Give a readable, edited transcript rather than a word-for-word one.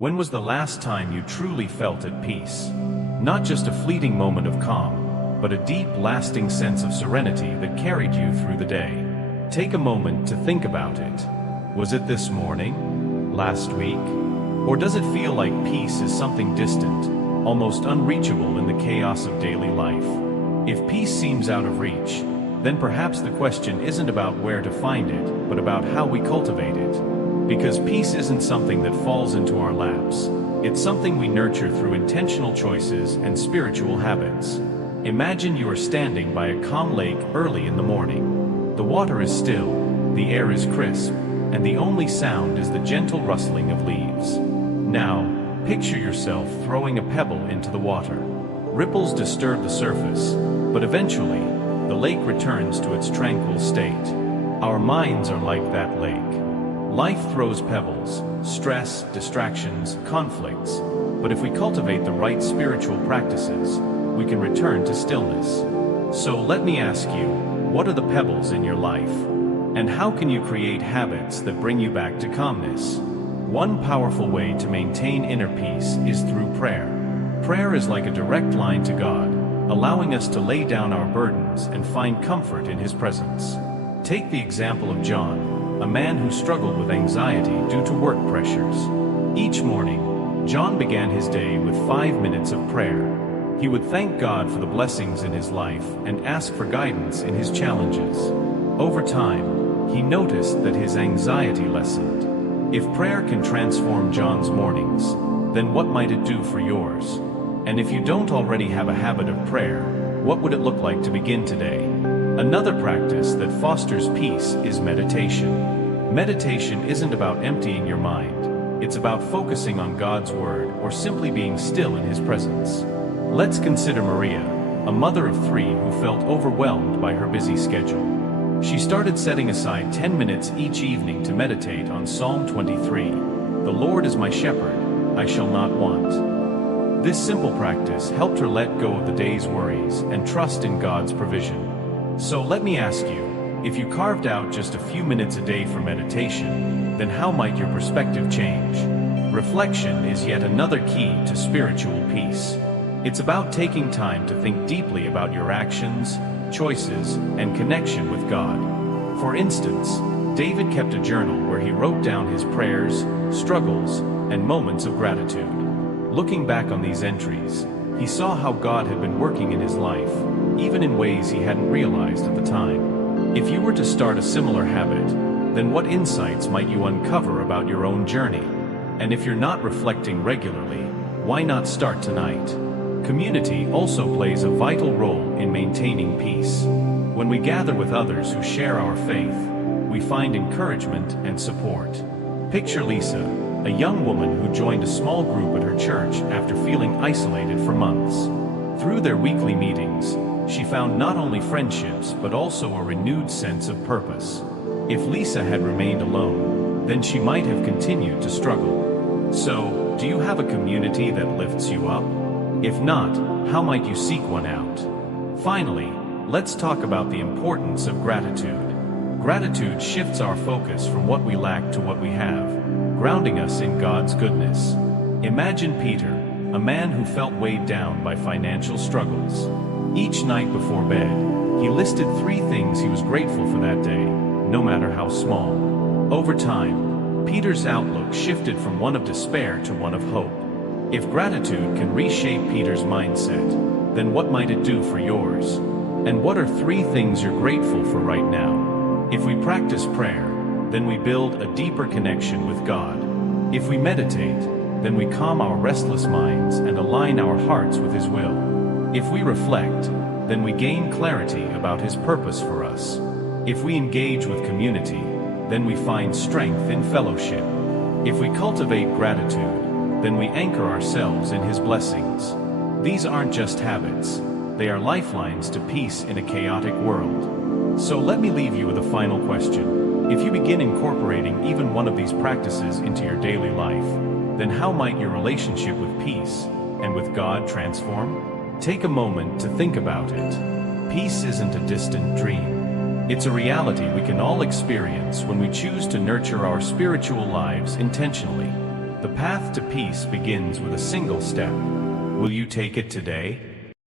When was the last time you truly felt at peace? Not just a fleeting moment of calm, but a deep, lasting sense of serenity that carried you through the day. Take a moment to think about it. Was it this morning? Last week? Or does it feel like peace is something distant, almost unreachable in the chaos of daily life? If peace seems out of reach, then perhaps the question isn't about where to find it, but about how we cultivate it. Because peace isn't something that falls into our laps. It's something we nurture through intentional choices and spiritual habits. Imagine you are standing by a calm lake early in the morning. The water is still, the air is crisp, and the only sound is the gentle rustling of leaves. Now, picture yourself throwing a pebble into the water. Ripples disturb the surface, but eventually, the lake returns to its tranquil state. Our minds are like that lake. Life throws pebbles, stress, distractions, conflicts, but if we cultivate the right spiritual practices, we can return to stillness. So let me ask you, what are the pebbles in your life? And how can you create habits that bring you back to calmness? One powerful way to maintain inner peace is through prayer. Prayer is like a direct line to God, allowing us to lay down our burdens and find comfort in His presence. Take the example of John, a man who struggled with anxiety due to work pressures. Each morning, John began his day with 5 minutes of prayer. He would thank God for the blessings in his life and ask for guidance in his challenges. Over time, he noticed that his anxiety lessened. If prayer can transform John's mornings, then what might it do for yours? And if you don't already have a habit of prayer, what would it look like to begin today? Another practice that fosters peace is meditation. Meditation isn't about emptying your mind. It's about focusing on God's Word or simply being still in His presence. Let's consider Maria, a mother of 3 who felt overwhelmed by her busy schedule. She started setting aside 10 minutes each evening to meditate on Psalm 23. "The Lord is my shepherd, I shall not want." This simple practice helped her let go of the day's worries and trust in God's provision. So let me ask you, if you carved out just a few minutes a day for meditation, then how might your perspective change? Reflection is yet another key to spiritual peace. It's about taking time to think deeply about your actions, choices, and connection with God. For instance, David kept a journal where he wrote down his prayers, struggles, and moments of gratitude. Looking back on these entries, he saw how God had been working in his life, even in ways he hadn't realized at the time. If you were to start a similar habit, then what insights might you uncover about your own journey? And if you're not reflecting regularly, why not start tonight? Community also plays a vital role in maintaining peace. When we gather with others who share our faith, we find encouragement and support. Picture Lisa, a young woman who joined a small group at her church after feeling isolated for months. Through their weekly meetings, she found not only friendships but also a renewed sense of purpose. If Lisa had remained alone, then she might have continued to struggle. So, do you have a community that lifts you up? If not, how might you seek one out? Finally, let's talk about the importance of gratitude. Gratitude shifts our focus from what we lack to what we have, grounding us in God's goodness. Imagine Peter, a man who felt weighed down by financial struggles. Each night before bed, he listed 3 things he was grateful for that day, no matter how small. Over time, Peter's outlook shifted from one of despair to one of hope. If gratitude can reshape Peter's mindset, then what might it do for yours? And what are 3 things you're grateful for right now? If we practice prayer, then we build a deeper connection with God. If we meditate, then we calm our restless minds and align our hearts with His will. If we reflect, then we gain clarity about His purpose for us. If we engage with community, then we find strength in fellowship. If we cultivate gratitude, then we anchor ourselves in His blessings. These aren't just habits, they are lifelines to peace in a chaotic world. So let me leave you with a final question. If you begin incorporating even one of these practices into your daily life, then how might your relationship with peace and with God transform? Take a moment to think about it. Peace isn't a distant dream. It's a reality we can all experience when we choose to nurture our spiritual lives intentionally. The path to peace begins with a single step. Will you take it today?